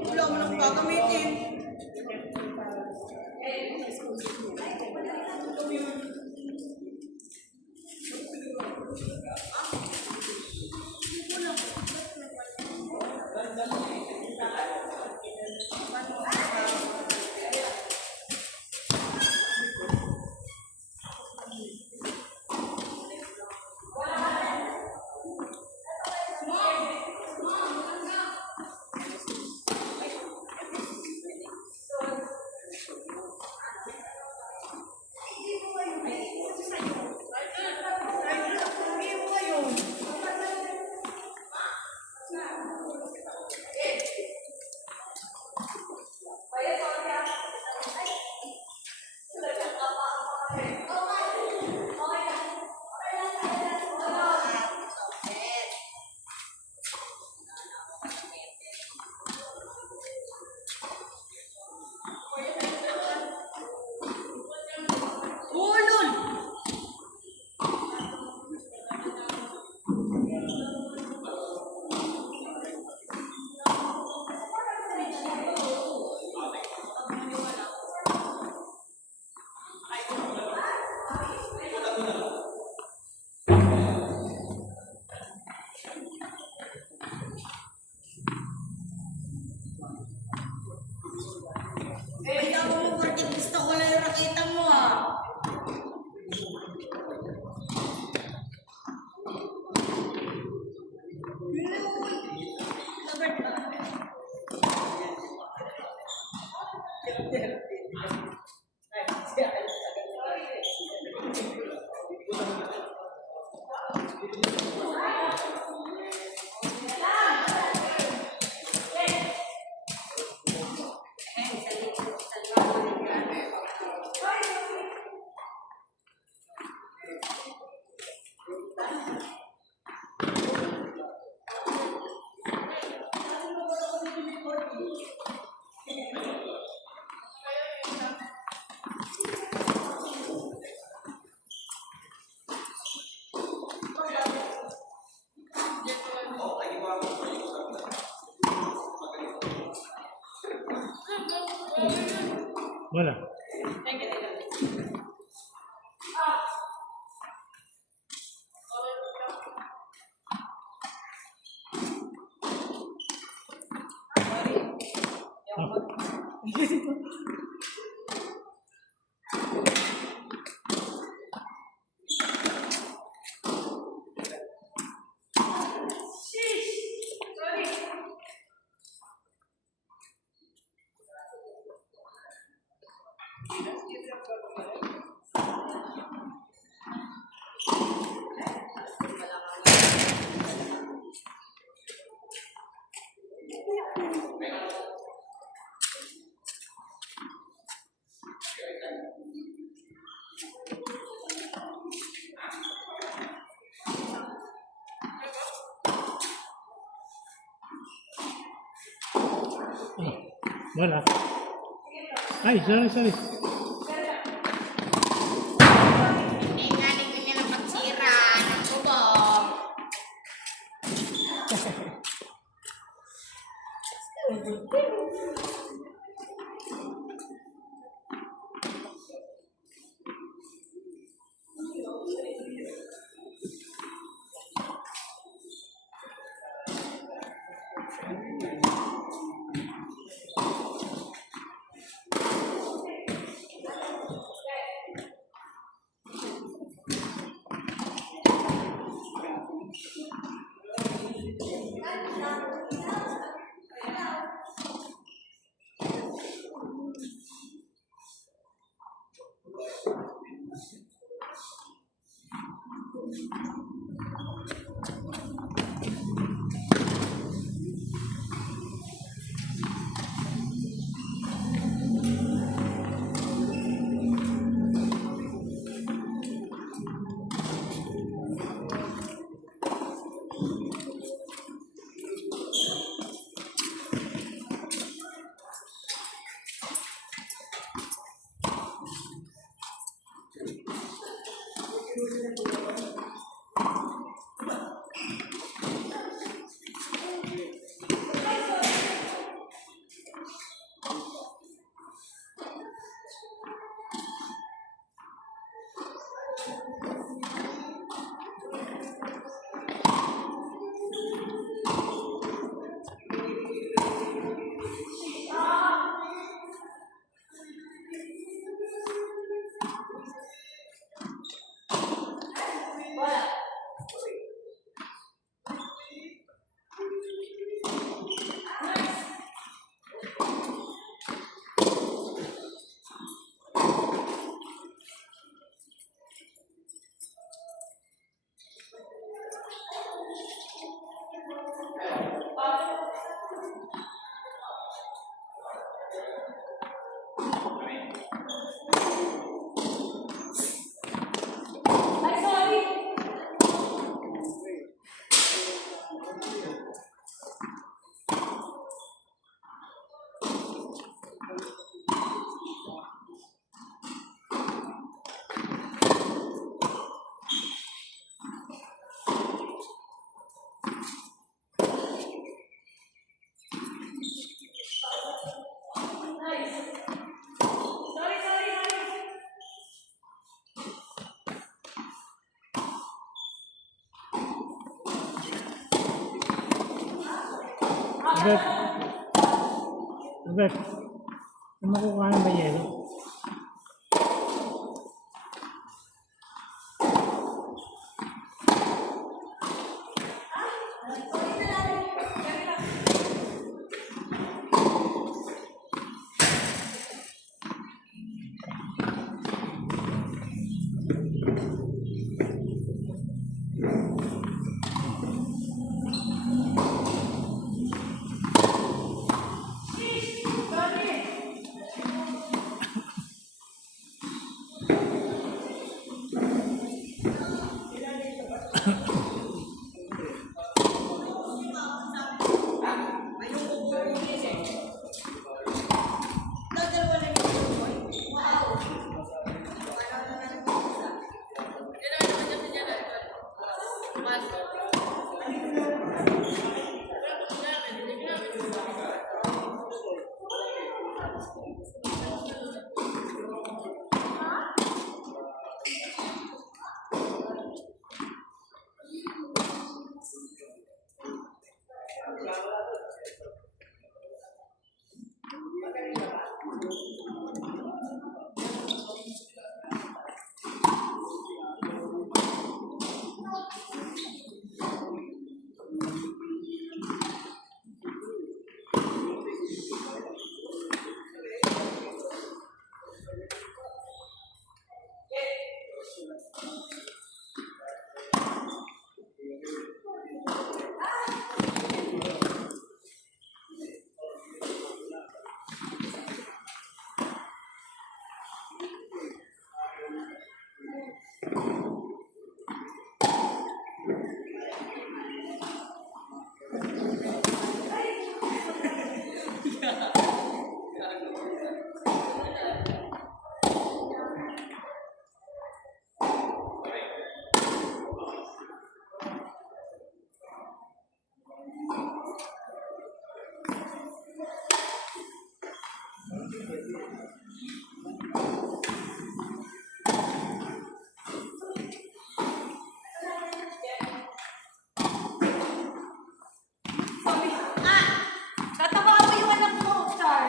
Wala mo nang gagamitin. Wala. Wala. Ay, sorry. Galing niya ng pagsira ng bubong. Albert. Albert. Ano makukuha ng ba yelo? Tatawa mo yung anak mo, Char.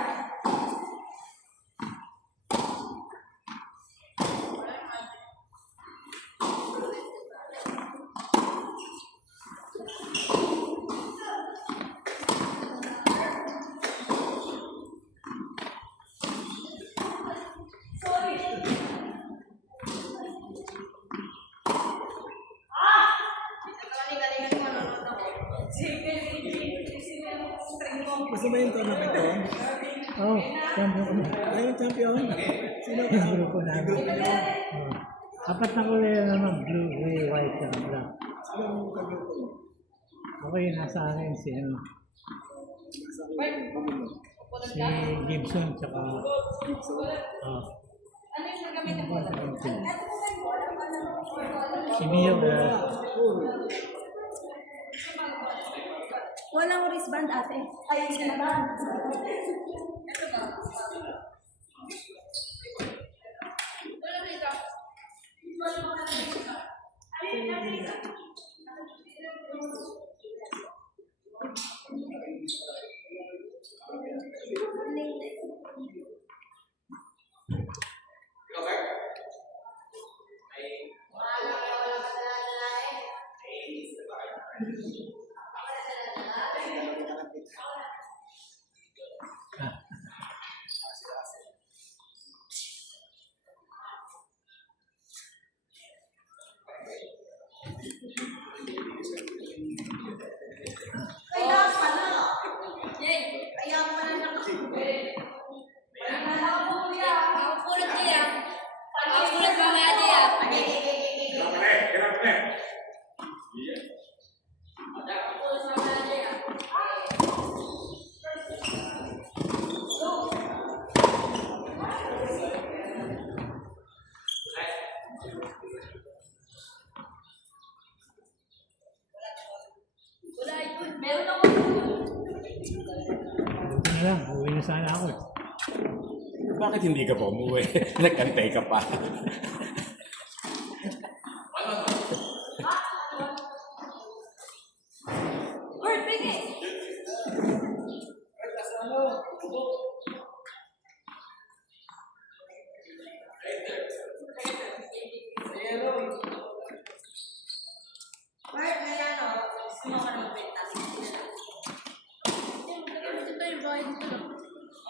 Galing-galingan mo, nanonood ako. Gusto mo yung tournament ko? Oh, champion ko na. Ay, yung champion? Sino ka? Yung grupo namin. Oh. Apat na kulay na naman. Blue, gray, white, and black. Sino ang kagrupo mo? Okay, nasa akin si ano. Si Gibson, tsaka... Oh. Si Mio, Walang wristband ate. Ay, naman. Kaya pala. Kaya pala nakakapit. Pulot niya. Pulot mamaya niya. Meron ako. buti na lang. Uwi na sana ako eh. Bakit hindi ka pa umuwi? Nagkantay ka pa. Bird, bigay. Gusto ka naman benta. Ito yung bahay dito lang.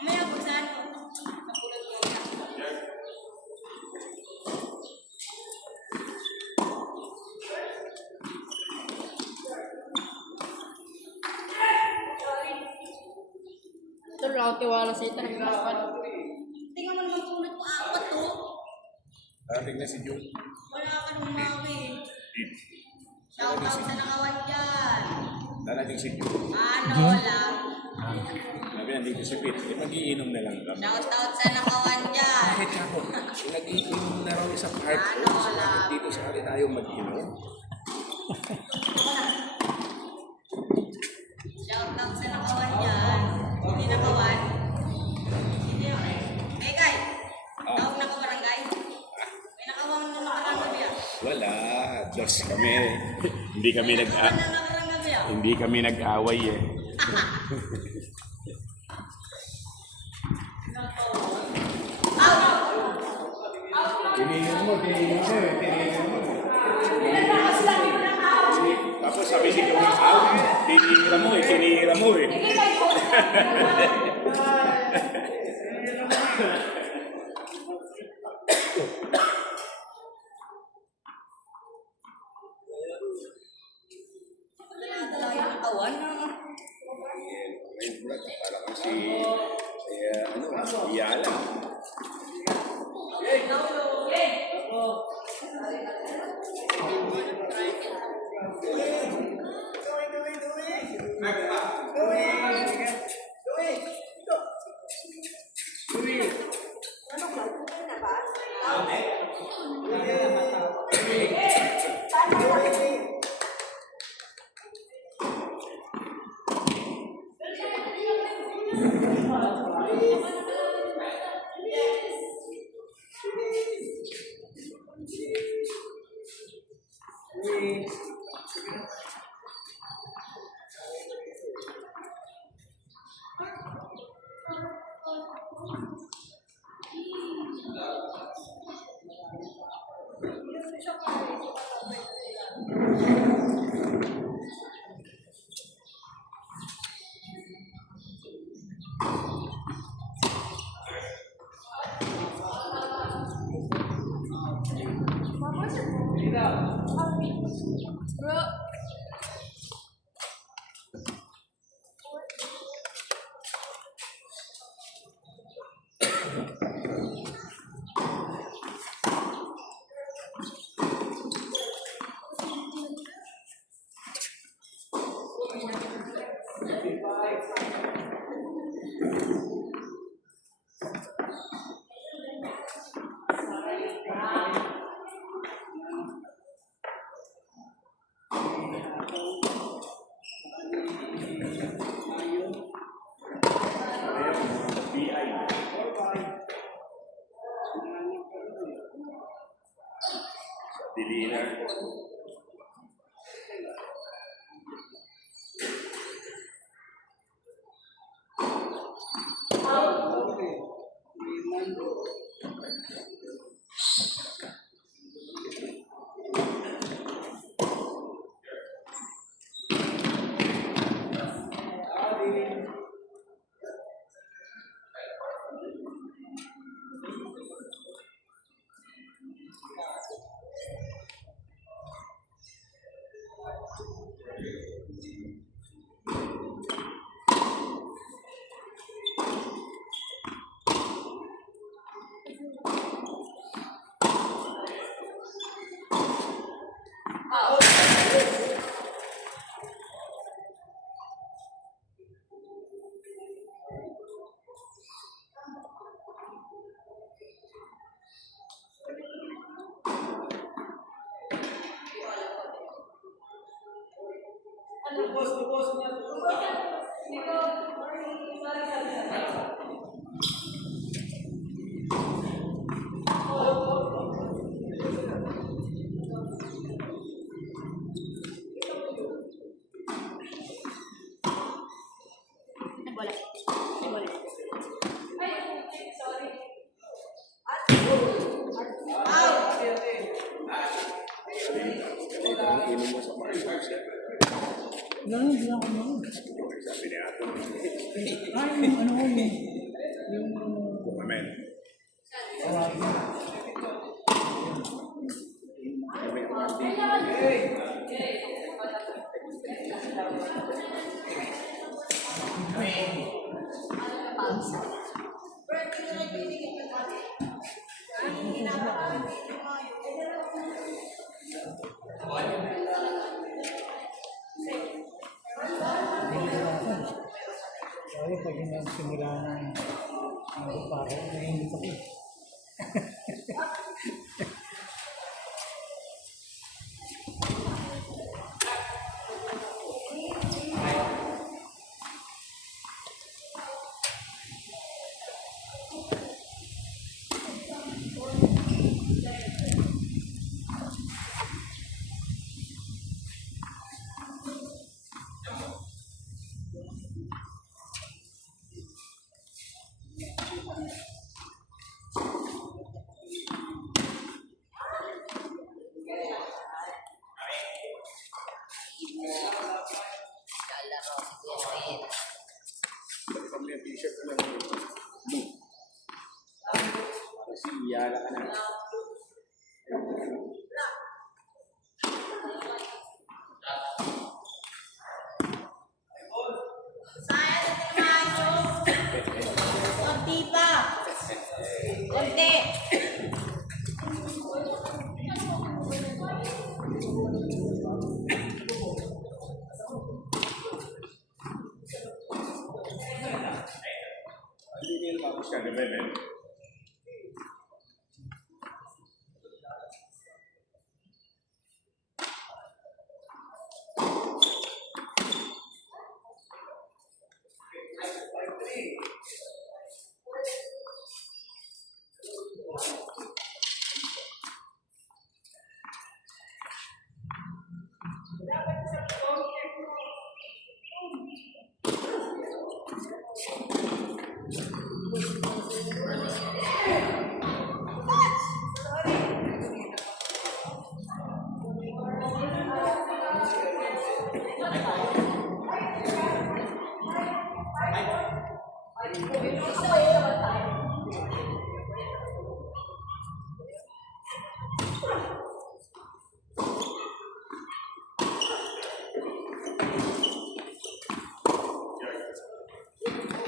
Mamaya po saan mo? Sa kulot mo na. Ito lang ako tiwala sa ito. Tingnan mo naman tulad ko. Apat to. Darating na si June. Wala ka nung mami. Shout out sa nakawan dyan. Darating si June. Ano lang. Sabi nandito si Pete. Mag-iinom na lang kami. Shout out sa nakawan dyan. Bakit ako? Nag-iinom na raw sa park. Ano lang. Dito sa akin tayo mag-inom. Shout out sa nakawan dyan. Hindi nakawan. Sino yun? Hey guy. Tawag na ka barangay. May nakawang na nakarang gabi ah. Wala. Dos kami. Hindi kami May nakawan na nakarang gabi ah. Hindi kami nag-away eh. Tinigil mo eh. Tapos sabi si Gawin, tinira mo eh. Nakawan na. Para kasi, Iyala. Bro. Dilina. Inom mo sa park. Wala na, hindi ako naman. Sabi niya ito. Yung ano ko yung Kumamen. Lalo pag simula ng paro, nahihindot ako. Pag may t-shirt ko lang yun. Kasi iyala ka na. Sayang natin naman konti pa. Konti. Hindi niya lumabas ka, di ba, men?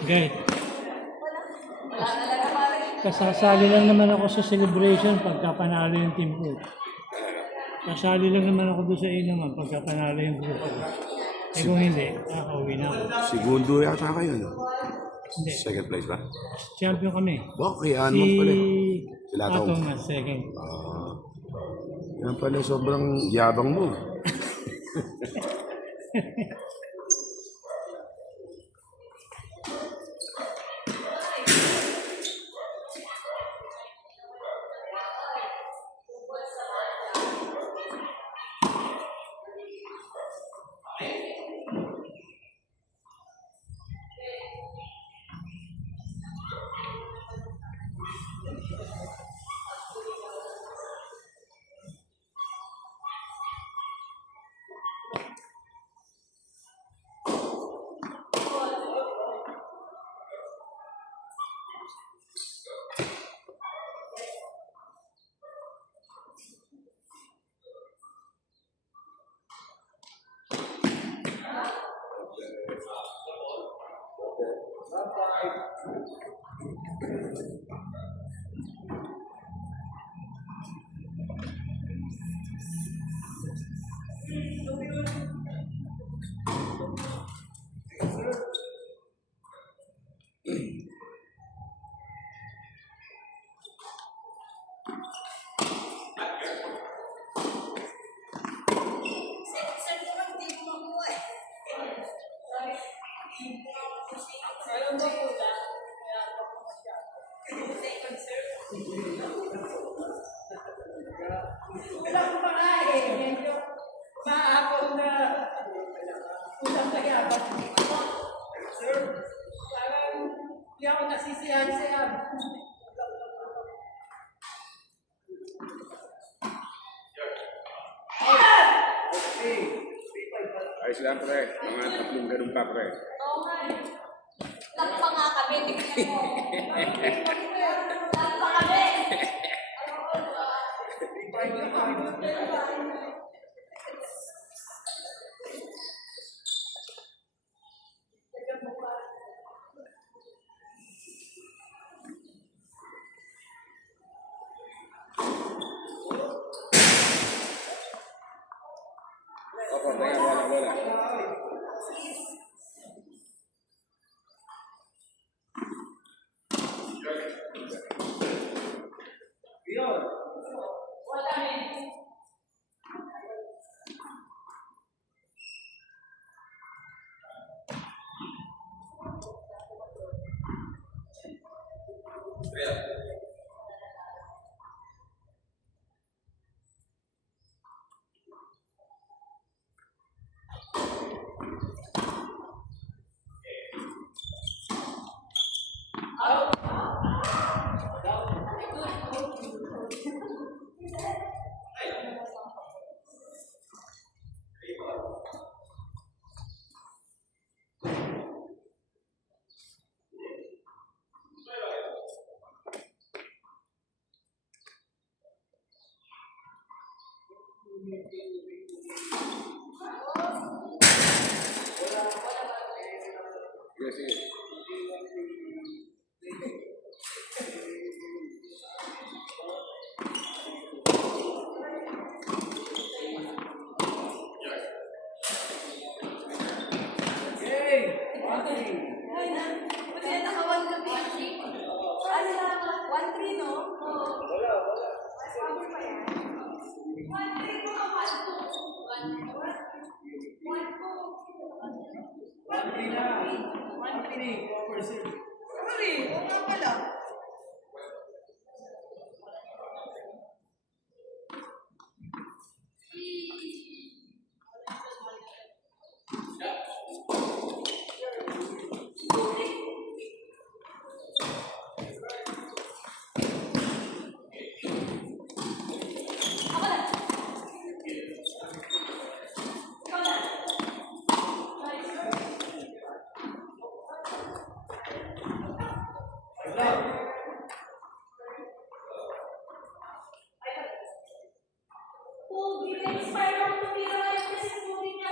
Okay. Kasasali lang naman ako sa celebration pagka panalo yung team ko. Kasali lang naman ako doon sa inaman pagka panalo yung grupo ko. Eh kung hindi, nakauwi na ako. Segundo yata kayo, no? Hindi. Second place ba? Champion kami. Okay, ano pala? Sila Atong Atong. na second. Yan pala, sobrang yabang mo. Sir, kung hindi ko makuha eh. Second serve. Wala ko pa nga eh. Medyo maapon na ulang kayabang. Sir, parang hindi ako nasisiyahan-siyahan. Ay, Ayos lang pre. Mga 3 ganun pa pre. Oo nga eh. Lang pa nga kami, tingnan mo. Lang pa kami. Opo, wala. Yes, yes. Ay, buti na naka-1 kami. Ano lang, 1-3, no? Oo. Wala. Sabi pa yan. 1-3 po ka, 1-2. Sorry, oo nga pala. Pogi, na-inspire ako tumira kayo kasi pogi niya.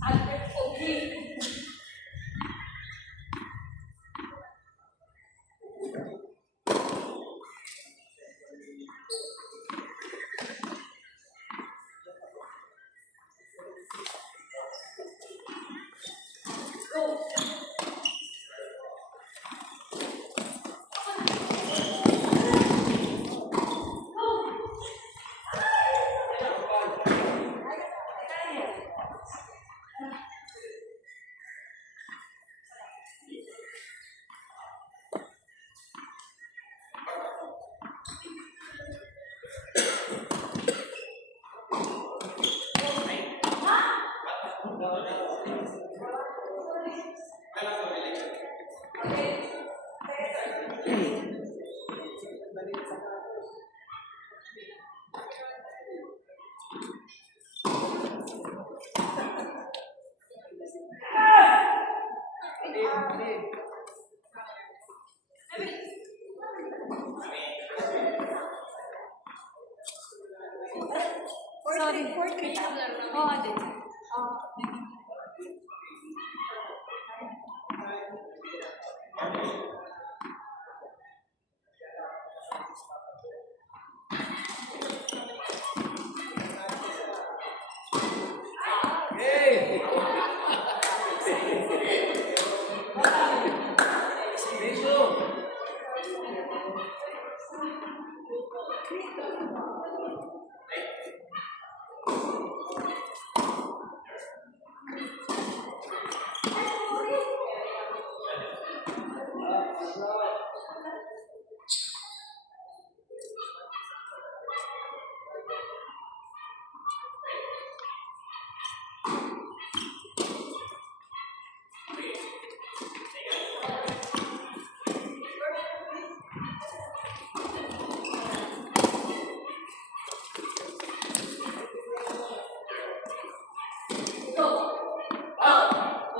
Albert Pogi. Sorry, 4-3. Oh,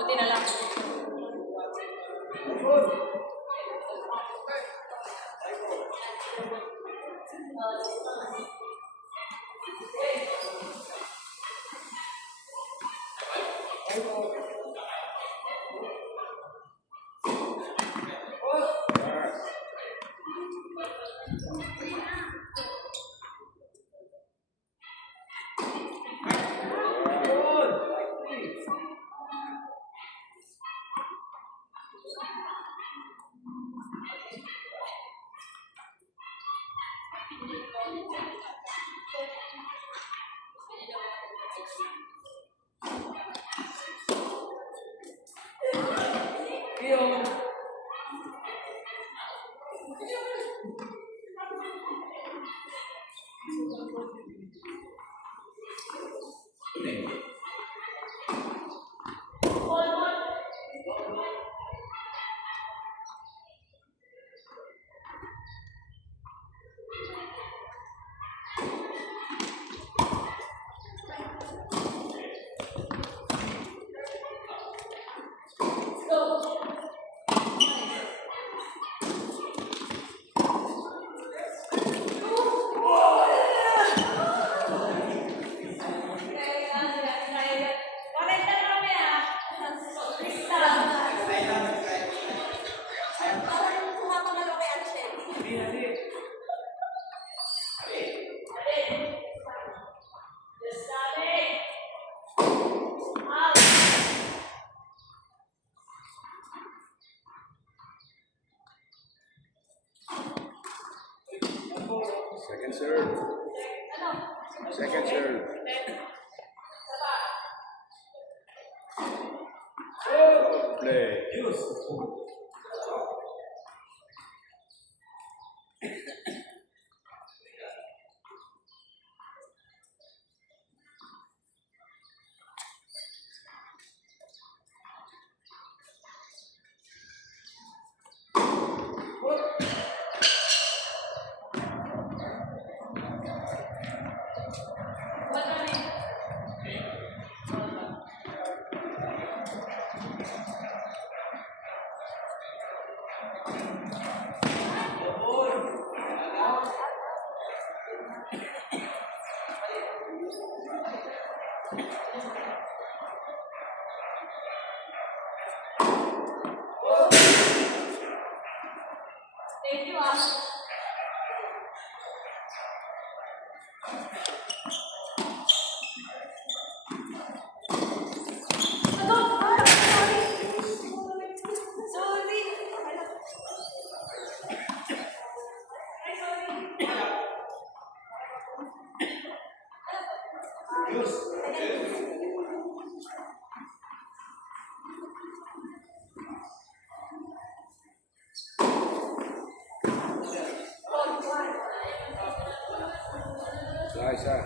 Buti na lang. Second serve. Second serve. Play. Thank you, ah. Nice, huh?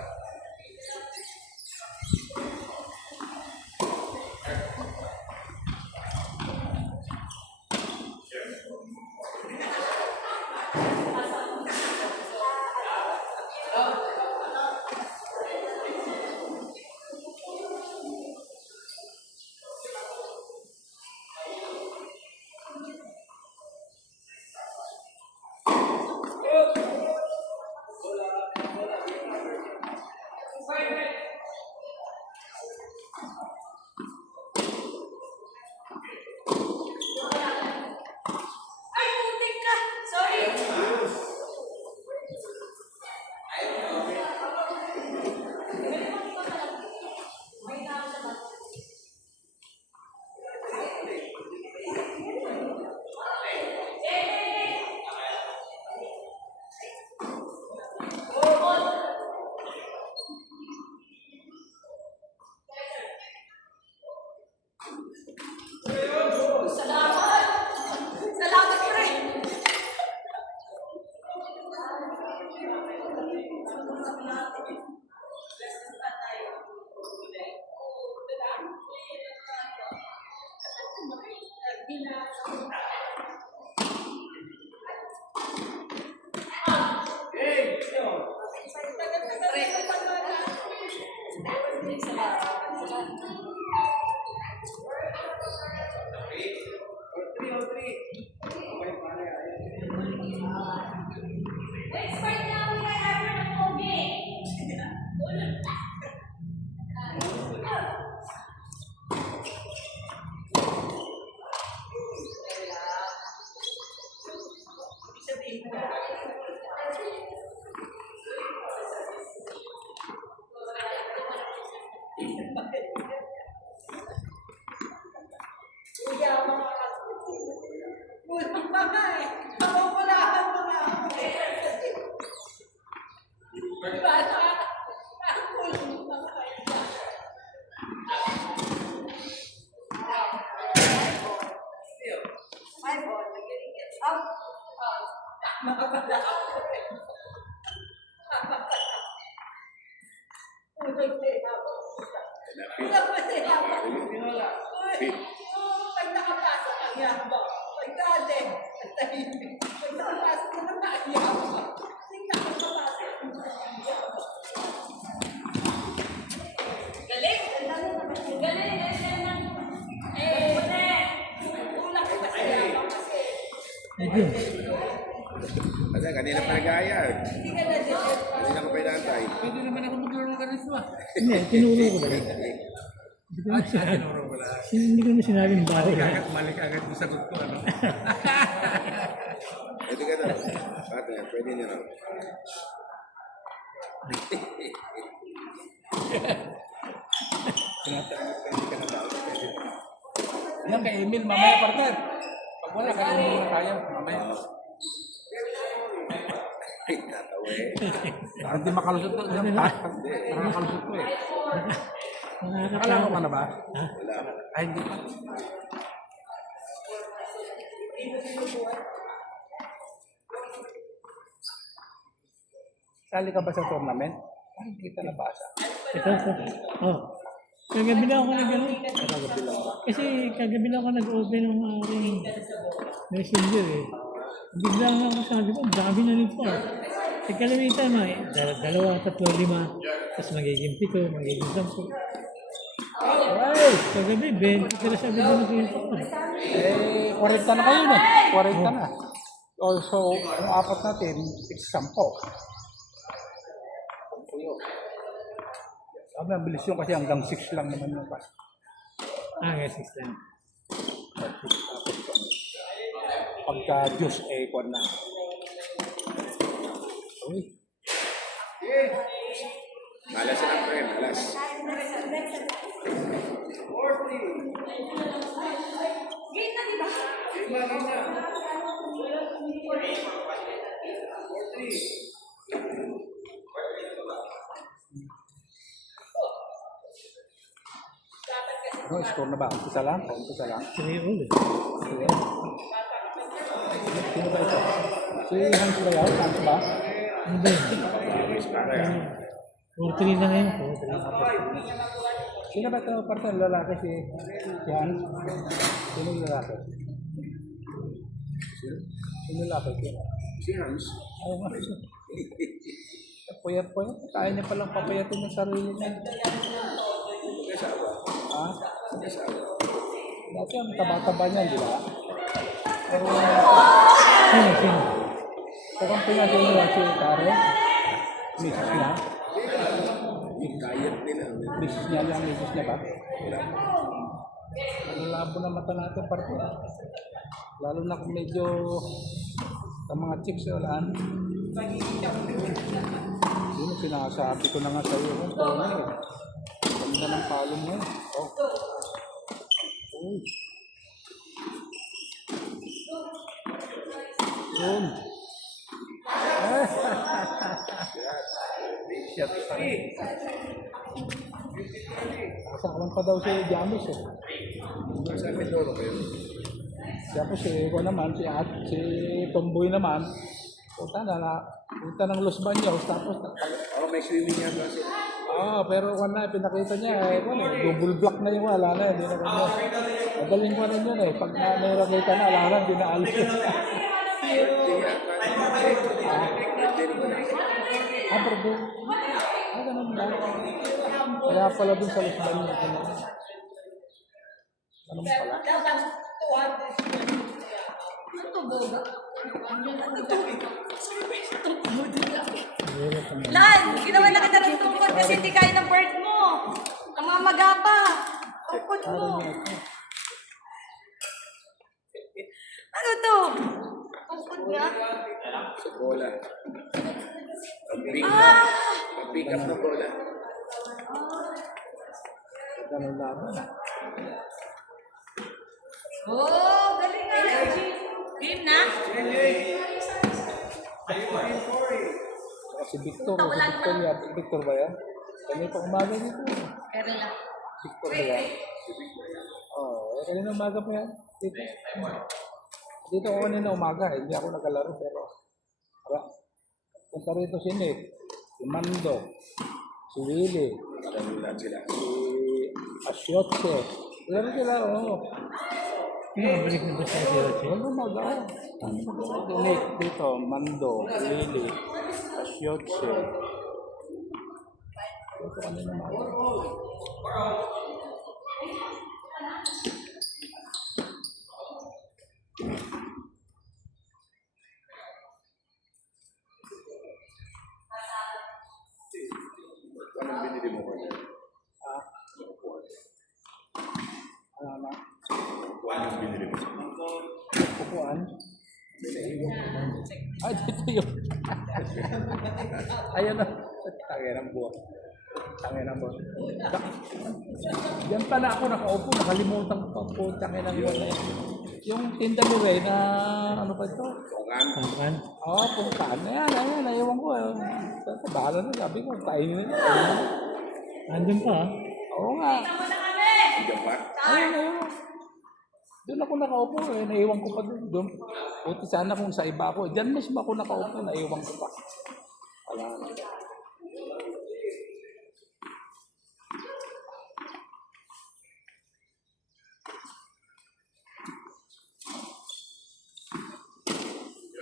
Ay, putik ka! Sorry! May tao sa bata. Pag nakapasa ka, yabang. Pag dati, ang tahimik. Pag nakapasa ka na, yabang. Pag nakapasa ka na, yabang. Galing! Galing! Kulang ka kasi yabang kasi. Ayun. Kasi kanina pa nag-aaya. Hindi ka na din. Kanina ko pa inantay. Pwede naman ako maglaro ng karisma. Hindi, tinuro ko ba? Hindi ko naman sinabi. Hindi ko naman sinabi ng bawal. Malik agad yung sagot ko, ano? Pwede ka daw. Pati, pwede niya raw. Yan kay Emil, mamaya partner. Pag wala, kaya mo na tayo. Mamaya. Ay, tatawa eh. Para hindi makalusot to. Para makalusot to eh. Nakala mo ka na ba? Wala. Ay, hindi pa. Sali ka ba sa tournament? Ay, hindi kita nabasa. Ito. Oh. Kagabi lang ako nag-ano. Kasi kagabi lang ako nag-open ng aking messenger eh. Bigla nga ako sabi ko, ang dami na nito. Sa kalamitan, dalawa, tatlo, lima. Tapos magiging 7, magiging 10. Ay! Kagabi, 20 pero sabi ko na kayo. Eh, 40 na kayo na. 40 na. Also, ang apat natin, 10. Sabi, ang bilis yun kasi hanggang 6 lang naman yung pas. Yes, 6 lang. Pagka Diyos, eh, kwan na. Uy, Malas na pre, malas. Gate na, di ba? ano, score na ba? Umpisa lang? Umpisa lang. 3 all eh. Sige. Sino ba ito? Si Hans ba yan? Hans ba? Ano ba yun? Miss pare ah. 4-3 na ngayon. 4-3. Sino ba ito? Parte ng lalaki si Hans? Sino yung lalaki? Sino yung lalaki? Si Hans. Ay, nga. Puyat-puyat. Kaya niya palang papayatin ng sarili niya. Mag-asawa. Ha? Mag-asawa. Dati ang taba-taba niya, di ba? Pero, Sino? kung pinasa niya si Karen, misis niya, Kayat nila. misis niya lang, misis niya ba? Ang labo na mata natin, parte. Lalo na kung medyo ang mga chicks wala. Yun, sinasabi ko na nga sa iyo, kung eh. Ganda ng palong mo eh. Oh. Uy. Yun. Shit. Kasama pa daw si Jamis eh. Sa Mindoro kayo. Tapos si Eko naman, si Tomboy naman, punta ng Los Baños, tapos Oh, may swimming yan ba sila? Pero kung na, pinakita niya, double block na yung wala na, hindi na kanya. Madaling pa rin yun eh. Pag nakita na, wala na, hindi na alis yun. Bro. Ganun na. Kaya pala dun sa Luzban yung ganun. Anong pala? Dapat 200. Ano to, boga? Lan, ginawa na kita ng tungkod kasi hindi kaya ng bird mo. Namamaga pa. Tungkod mo. Ano to? Tungkod nga? Sa bola. Pag-pick up ng bola. Ganun naman. Oh, galing nga. Game na? Si Victor ba yan? Kanina pa umaga dito. Pero lang. Victor ba yan? Kanina umaga pa yan. Dito ako kanina umaga, hindi ako nagalaro pero punta rito si Nick, si Mando, si Willie, si Asyotse. Laro sila, Balik na ba sa Asyotse? Wala umaga. Si Nick dito, Mando, Willie, Asyotse. Dito kanina umaga. Anong binili mo ko niya? Ano na? Anong binili mo? Upuan? Dito yun. Ayan na. Tangin ang buwan. Yan pala ako nakaupo. Nakalimutan ko pa po. Tangin ang buwan na yan. Yung tinda ni Ray na ano pa ito? Tangkan? Puntaan. Ayan. Ayawan ko. Bahala na. Sabi ko, kainin na. Andun pa ah. Oo nga. Diyan pa? Ayun. Doon ako nakaupo naiwan ko pa doon. Buti sana kung sa iba ako. Diyan mismo ako nakaupo, naiwan ko pa. Wala na.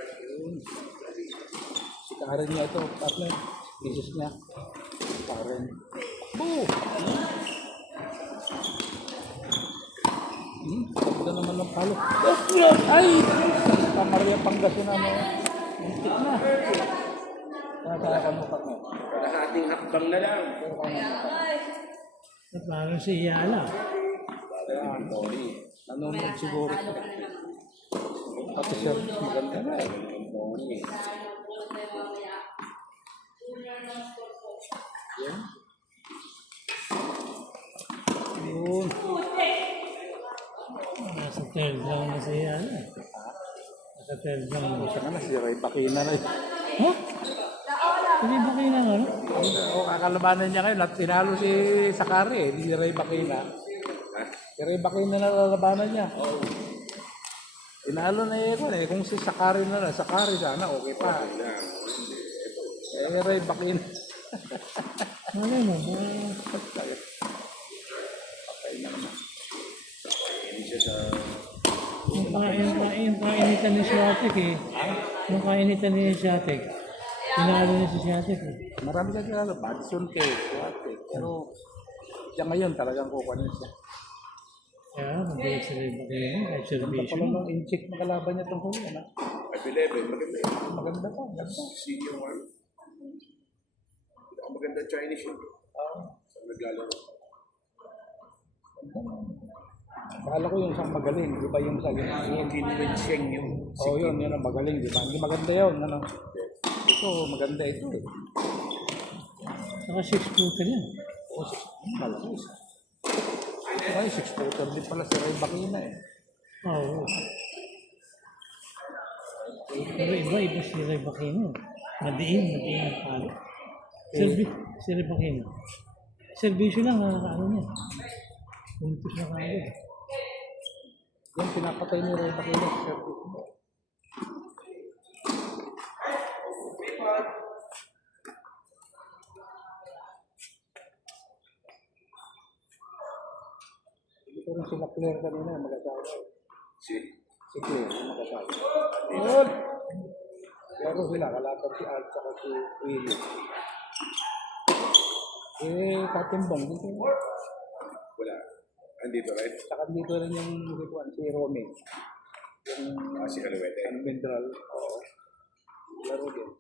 Ayun. Si Karen niya ito, partner. Misis niya. Karen. Boo! Ganda naman ng palo. Ay! Santa Maria Pangasinan na. Muntik na. Nakakaya mo pa nga. Kalahating hakbang na lang. Parang si Yala. Kaya nanonood siguro. Pati service maganda na eh. Yan. Yun. Nasa third round na si Yala. Nasa third round na siya. Siya nga na, si Ray Bakina na eh. Oh? Hindi ba kayo na ano? Kakalabanan niya ngayon at tinalo si Sakari eh, di si Ray Bakina. Si Ray Bakina na lalabanan niya. Tinalo na eh, kung si Sakari na lang, Sakari sana, okay pa. Ray Bakina. Malay mo. Patay na naman. Yung kainitan ni Swatek eh. Yung kainitan ni Swatek. Tinalo niya si Swatek eh. Marami ka kilala, Madison K, Suate. Pero siya ngayon talagang kukunin siya. Kaya, mabilis sa rin ba kayo? Kahit Ganda servisyo. pala nung in-check na kalaban niya tungkol yan. 5'11", maganda yun. Maganda pa, ganda. Senior one. Maganda Chinese yun. Sa naglalaro. Bahala ko yung isang magaling, di ba yung sa Yung Kinwin Sheng yun. Oo, yun ang magaling, di ba? Hindi maganda yun, ano? Ito, maganda ito eh. Saka 6-footer yan. Oo, malaki. Ay, 6-footer din pala si Ray Bakina eh. Oo. Pero iba si Ray Bakino. Madiin ang palo. Si Ray Bakino. Servisyo lang, ano niya. Puntos na kagad. Yan, pinapatay ni Ray Bakina sa service mo. rin sila Claire kanina, mag-asawa. Si, Si Claire, mag-asawa. Yun! Pero sila, kalaban si Art saka si Willie. Katimbong, dito yun. wala. Andito rin. Saka dito rin yung si Romy. Yung Si Aluete. Mineral. Oo. Laro din.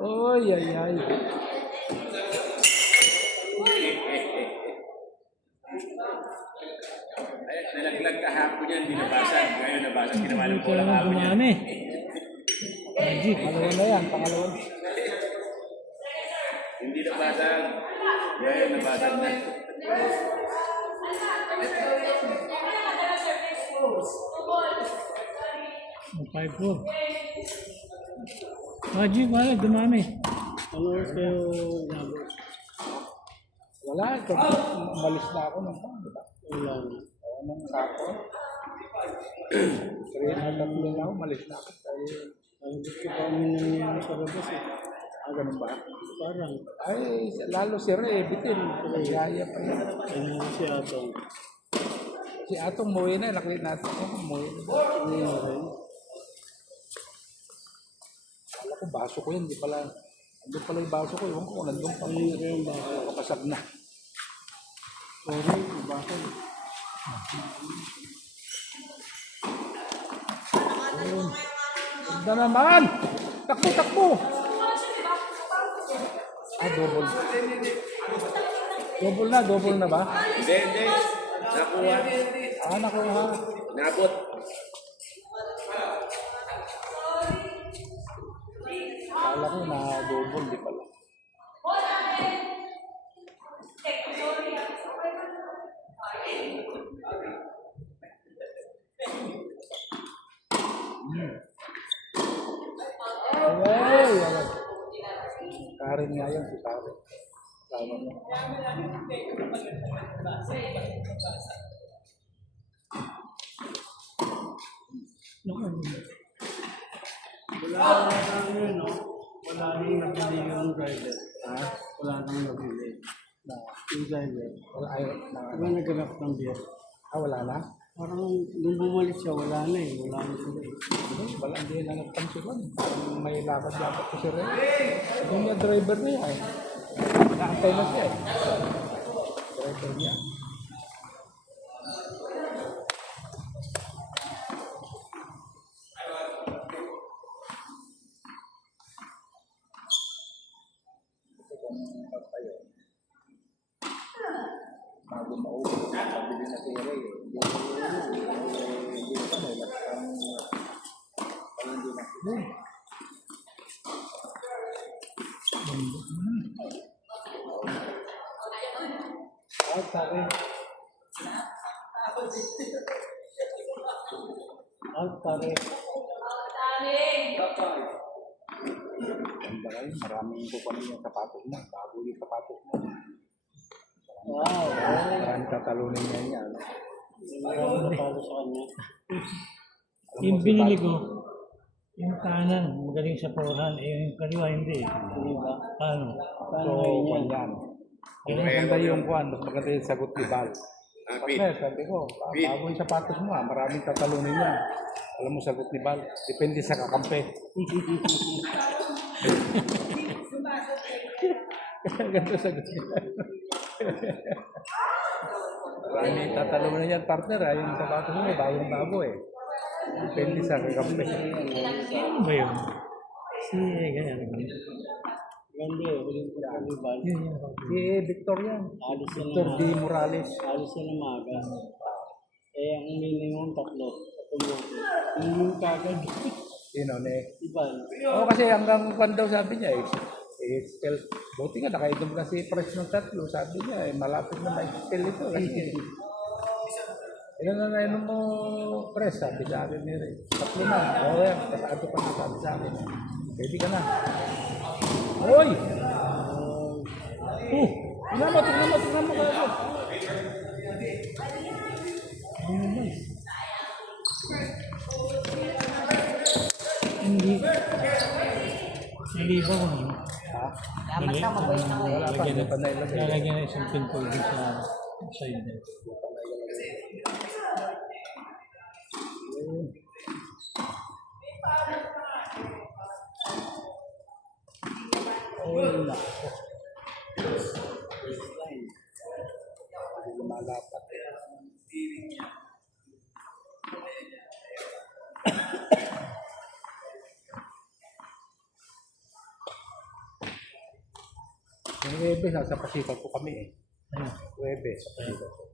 Oy, ay, ay. Ay, nalaglag kahapon yan, binabasag. Ngayon nabasag, ginawa ng Ito bola lang kahapon yan. dumami. Magic. Pangalawa na yan, pangalawa. Hindi nabasag. Ngayon nabasag na. Ang 5-4. Magic, wala, dumami. Ano sa'yo, Nabo? Wala, umalis na ako ng pang, di ba? Wala na. Oo, nung kapo. Kaya tatlo na ako, umalis na ako. Dahil, Ang gusto pa kami nangyayari sa labas eh. ganun ba? Parang, Ay, lalo si Ray, bitin. Kaya pa yan. ano si Atong. Si Atong muwi na, nakita natin ako, muwi na. Ano na rin? Kala ko, baso ko yan, di pala. Andun pala yung baso ko, ewan ko, nandun pa. Ano na rin ba? Kapasag na. Sorry, bakit? Ganda naman! Takbo, takbo! Double. Double na ba? Hindi. Nakuha. Nakuha. Nabot. Kala ko na double, di pala. Ay, ay. Karin nga yan, si Karin. Tama mo. Wala nang yun, no? Wala nang nabili yung driver. Ha? Wala nang nabili. Yung driver. Wala, ay, Diba naghanap ng beer? wala na? Parang nung bumalik siya, wala na eh. Wala na sila eh. Wala, hindi na nagpansulan. Parang may lakad-lakad ko si Ray. Yung mga driver niya eh. Naantay na siya eh. Driver niya. Bago maupo, pabili na si Ray eh. Hindi pa may lasang hindi na. Tare. Tare. Ganda kayo, maraming po pa yung sapatos mo. Bago yung sapatos mo. Wow. Maraming tatalunin niya niya. No? Maraming napalo sa kanya. Yung binili ko, yung kanan, magaling sa porahan. Eh, yung kaliwa, hindi. Diba? Paano? Paano So, ngayon yan? yan. Mas maganda yung kuhan, mas maganda yung sagot ni Bal. Pit. Partner, sabi ko, bago yung sapatos mo maraming tatalunin niya. Alam mo sagot ni Bal, depende sa kakampi. Ganito sagot niya. Maraming tatalunin niya, partner, yung sapatos mo, bagong-bago eh. Depende sa kakampi. Ano ba yun? Si, ganyan. Ganda eh. Huling ko kami ba? Si Victor yan. Alis yan Victor ng D. Morales. alis yan ng maga. Eh, ang minimum tatlo. Yung kagad. Sino, ne? Iba. Oo, kasi hanggang kwan daw sabi niya spell. Buti nga, nakainom na si Pres ng tatlo. Sabi niya, malapit na ma-spell ito. Kasi, ilan na nainom mo, Pres? Sabi sa akin ni Ray. Tatlo na. Oo, yan. Pasado pa na sabi sa akin. Pwede ka na. Oy! Tingnan mo kayo. Hindi. Hindi iba mo. Ha? Dapat ka mabuhay na Wala pa, hindi pa nailagay. Lalagyan na isang pinto din sa side na. Wala. Hindi lumalapat. Yung Webes, nasa Pasikat po kami eh. Ano? Webes, sa Pasikat po.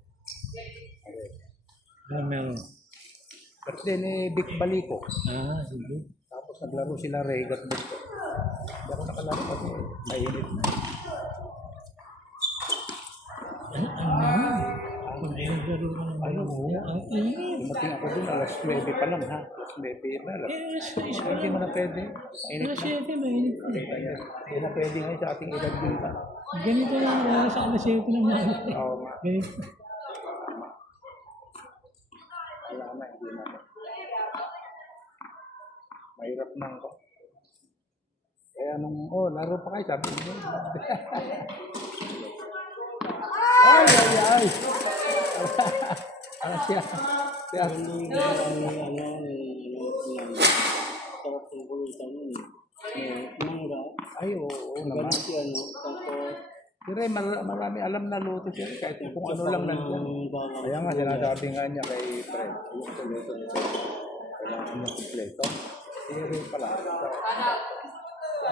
Ano meron? Birthday ni Vic Balico. Sige. Tapos naglaro sila Regat dito. Hindi ako nakalaro kasi mainit na. Ayun, garo ka ng ano mo. Ang init. Dumating ako dun, alas 9 pa lang ha. Alas 9 na. Hindi mo na pwede. Mainit Alas na. 7, mainit. Hindi na pwede ngayon sa ating edad din ka. Ganito lang ako sa alas 7 naman. Oo nga. Ganito. Wala na, hindi na. Mahirap na ako. Kaya nung, laro pa kayo, sabi niyo. Ay, ay, ay! Ano siya? Siya. Ay, oo naman. Pero marami alam na luto siya kahit kung ano lang nandiyan. Kaya nga sinasabi nga niya kay Fred. Kailangan niya kompleto. Pero pala.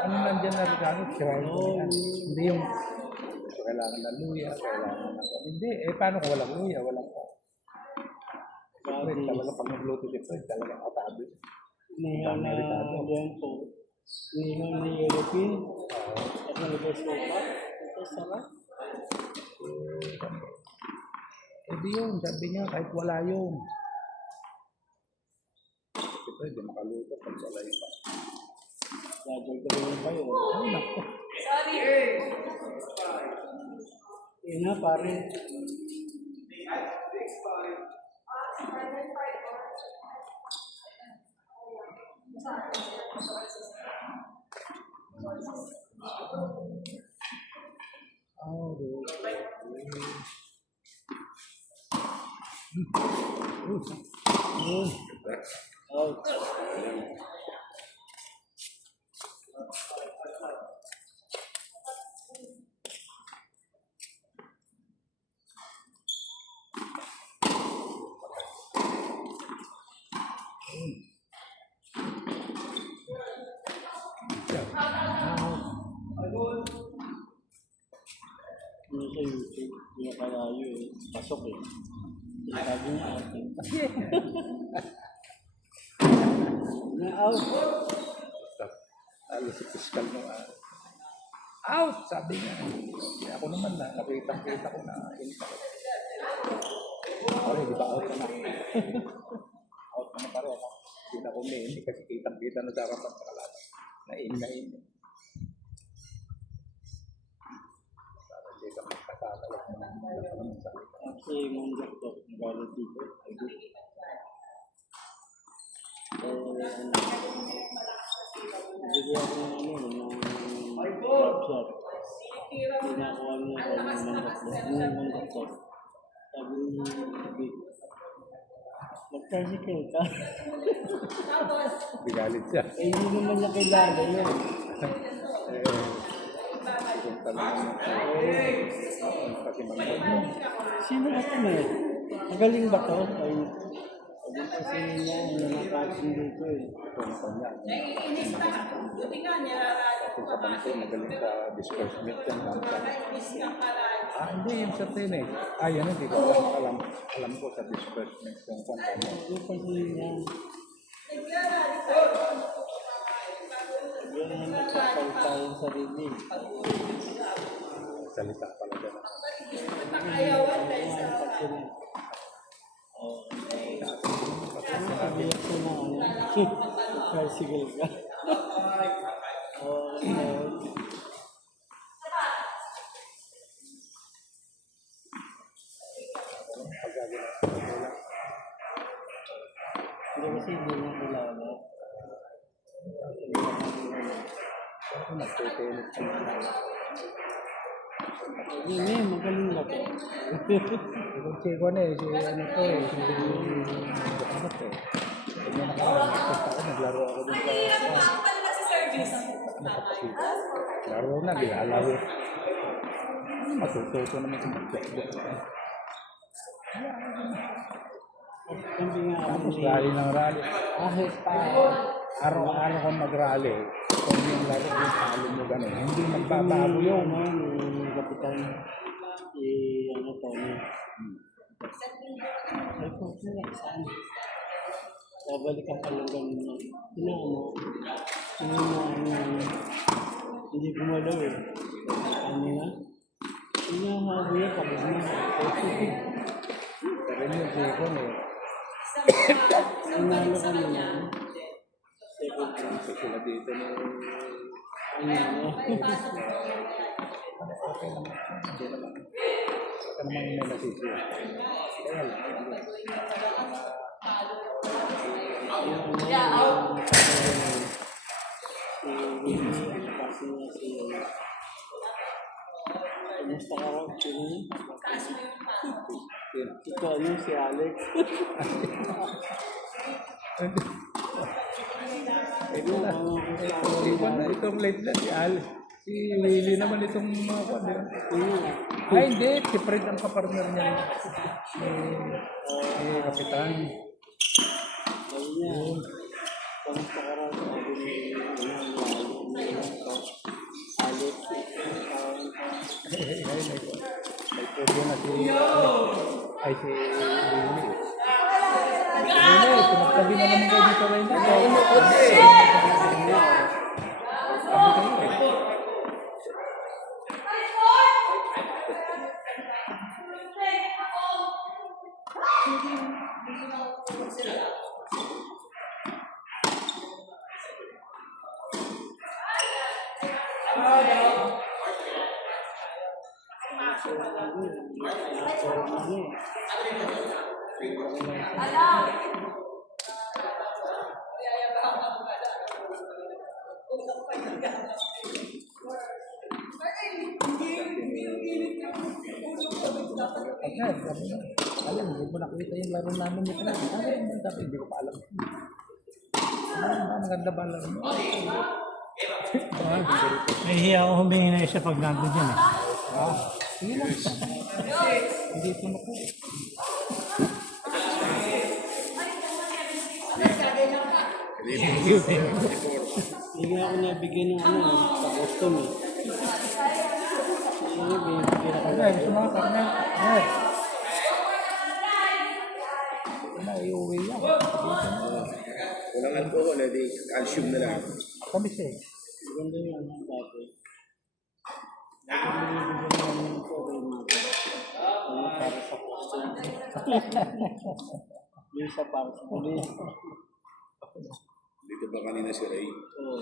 Ano nandiyan na regalo? Hindi yung kailangan na luya, kailangan na. Hindi, paano kung walang luya, walang pa. Fred talaga pag nagluto si Fred talaga katado. Niya na diyan po. Niya na European. At nalabas ko pa. Ito sarap. Hindi yun, sabi niya kahit wala yun. Si Fred, di makaluto pag wala yun pa. Gagawin pa yun. Ay, naku. Yun na pare. Ano sa YouTube, hindi na kalayo eh. Pasok eh. Sabi niya atin. Na-out. Lalo si Piskal nung out! Sabi niya. Kaya ako naman na, nakita ko na impact. Di ba out na? Out na pare ako. Hindi na kumain, kasi kitang-kita na sa harapan sa kalaban. Nain. Para hindi ka magkasala. Kasi yung doktor, nagalit dito. Bigyan ako ng shop. Pinakuha niya ng doktor. Sabi ni mag-tricycle ka. Bigalit siya. Eh, hindi naman niya kailangan yun. Yung talagang kasi mga Sino ba ito na yun? Magaling ba ito? Ay, sabi kasi niya, nakakasin dito eh. Naiinis na. Buti nga niya. Kasi sa banko, magaling sa disbursement yan. Naiinis ka pala. Hindi yung sa tennis. Yan hindi ko alam. Alam ko sa disbursement yung kanta. Ano pa niya? Yan ang nagpapalta yung sarili. Salita pala dyan. Ayawan tayo sa Sabi ko na tricycle ka. Hindi kasi hindi niya kilala. natutulog sa mga. Yun eh, magaling na to. Yung chiko na eh, si ano to eh, si ano to eh. Pag may nakaraan, ako naglaro ako dun sa Ako pala nagsiservice. laro na, gilalaro. Matututo naman sa mag-checkbook. Hindi nga ako Tapos rally ng rally. Kahit araw-araw kang mag-rally, kung yung laro yung talo mo gano'n, hindi magbabago yun. yung kapitan, ano to, ay po, saan? Babalikan ka lang ganun. Hindi gumalaw eh. Ano na? Hinahabi yung kapag na. Pero yung chiko eh, Nanalo ka na. so sila dito na okay naman. Hindi naman. Ito naman may nasisiya. Kaya lang. Kumusta ka raw? Ito ano si Alex. Ito na. Itong late na si Al. Si Willie naman itong mga kwan. Ay, hindi. Si Fred ang kapartner niya. Si Kapitan. Ayun niya. Kumusta ka raw? Sabi ni Alex. May pwede na si ay si Willie. Pinagtabi na naman kayo dito rin. Alam, hindi mo nakita yung laro namin ni Fred. Dapat hindi ko pa alam. Maganda ba laro mo? Nahihiya ako humingi na isa pag nandun dyan eh. Sige lang. Hindi ko na po. Hindi nga ako nabigyan ng ano, sa custom eh. Ano, binibigyan ako. Ay, gusto mga karne. Ay. Wala, iuwi yan. Walang alcohol, di calcium na lang. Kamis eh. Maganda yung ano dati. Binibigyan namin ng foreign ano para sa custom. Yung isa para sa police. Dito ba kanina si Ray? Oo.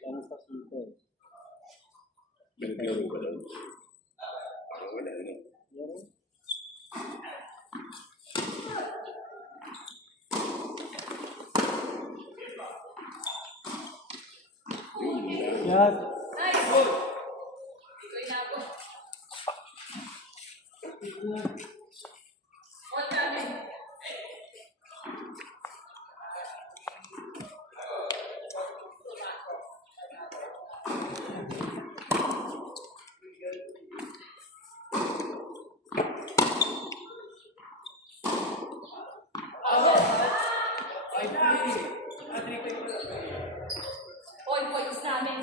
Ano sa sito? Naglaro ka daw. Parang wala, ano? Yan. Oy, points namin.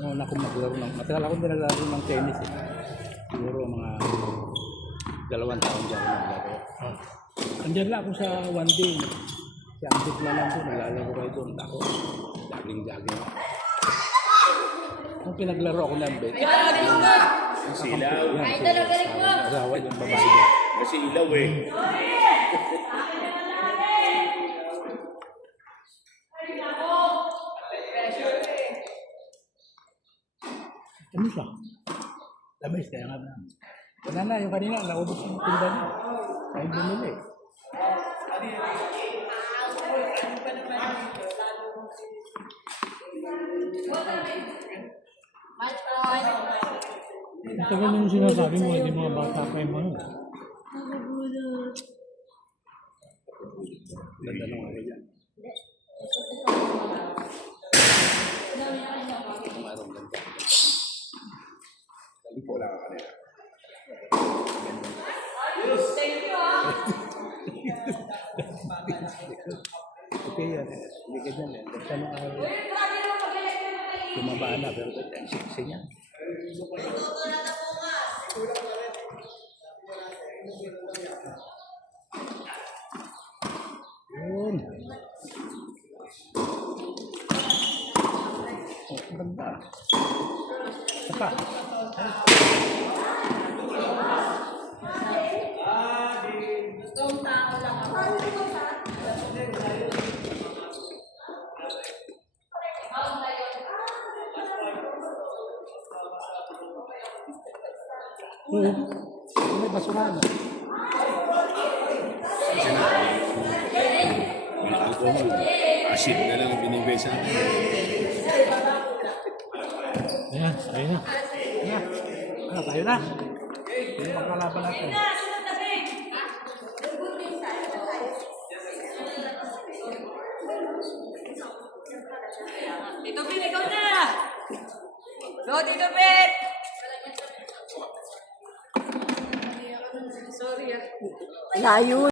Noon ako maglaro ng, matagal ako din naglaro ng tennis eh. Siguro mga 2 taon dyan ako naglaro. Andiyan lang ako sa one day. Si Andik na lang doon, naglalaro kayo doon. Ako, jogging. Kung pinaglaro ako ng bet, Ang silaw. Ay, talaga rin mo. asawa yung babae doon. Kasi ilaw eh. Ano siya? Labis kaya nga na. Wala na, yung kanina, naubos yung tinda niya. Kaya bumili. Ang tagal nung sinasabi mo, hindi mga bata pa yung mga. Ganda nung ano yan. Marong ganda. Dali po lang ako kanila. Okay yan eh. Hindi ka dyan eh. Basta nung araw. Tumaba na pero ba't ang siksi niya? Yun. Oh, ang ganda. Saka. Oo. May basurahan. Yung alcohol, acid na lang ang binibigay sa akin. Ayan, ayun na. Ayan. Ano, tayo na. Yung pagkalaban natin. Tito Ben, ikaw na! Go, Tito Ben! Sorry ah. Layo.